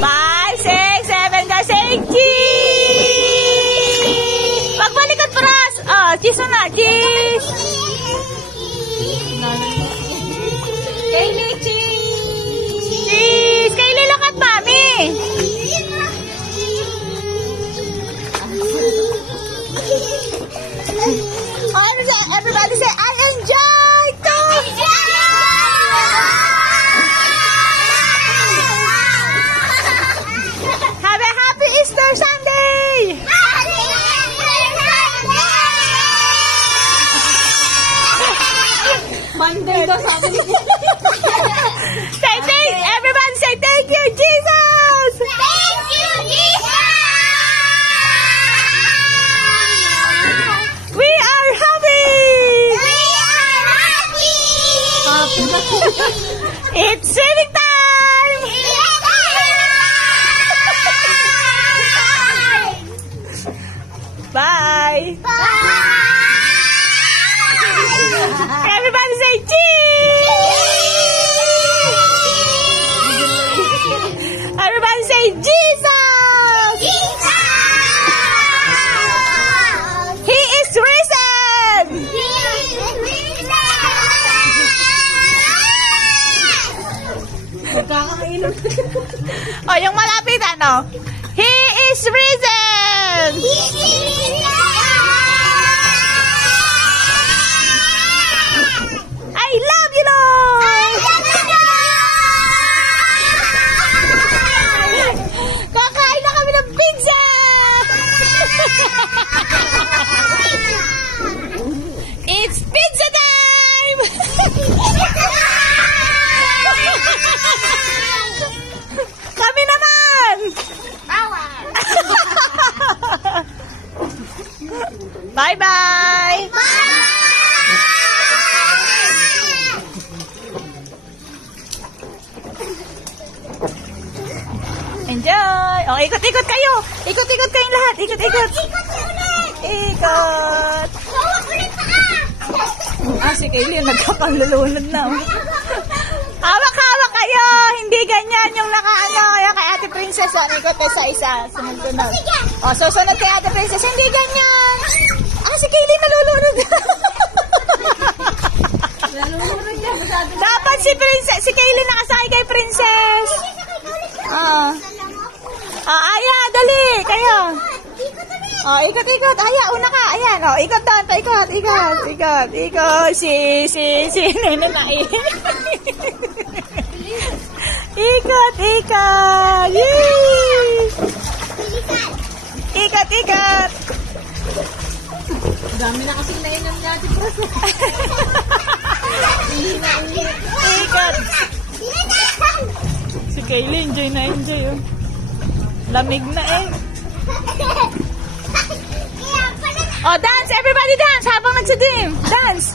5, 6, 7, guys. Say cheese! Pagbalikan paras. Oh, cheese na. Cheese! Kaylee, cheese! Cheese! Kaylee, lakat, mami! Everybody say, I enjoy too! Have a happy Easter Sunday! Monday daw sabi niya. Say thank, everybody say thank you, Jesus! Thank you, Jesus! We are happy! We are happy! It's swimming time! Bye! Everybody say cheese! Everybody say Jesus! He is risen! Magkakainom. O, yung malapit ano? He is risen! I love you, Lord! Kakain na kami ng pizza! It's pizza time! Kami naman! Bye-bye! Enjoy! O, ikot-ikot kayo! Ikot-ikot kayong lahat! Ikot-ikot! Ikot! Ah, si Kaylee nagkapanglulunod na. Hawak-hawak kayo! Hindi ganyan yung nakaano. Kaya kay Ate Princess, ikot isa-isa. Sunod-sunod. O, susunod kay Ate Princess. Hindi ganyan! Ah, si Kaylee nalulunod. Nalulunod niya. Dapat si Kaylee nakasakay kay Princess. Aya, dali, kayo. Ikot-ikot. Aya, una ka. Ayan, ikot doon. Ikot. Si Nene na Ikot. Yee! Ikot. Dami na kasing nainom niya. Ikot. Si Kaylee, enjoy na enjoy. Oh. Lamig na eh. Oh, dance! Everybody dance! Habang nagsidim! Dance!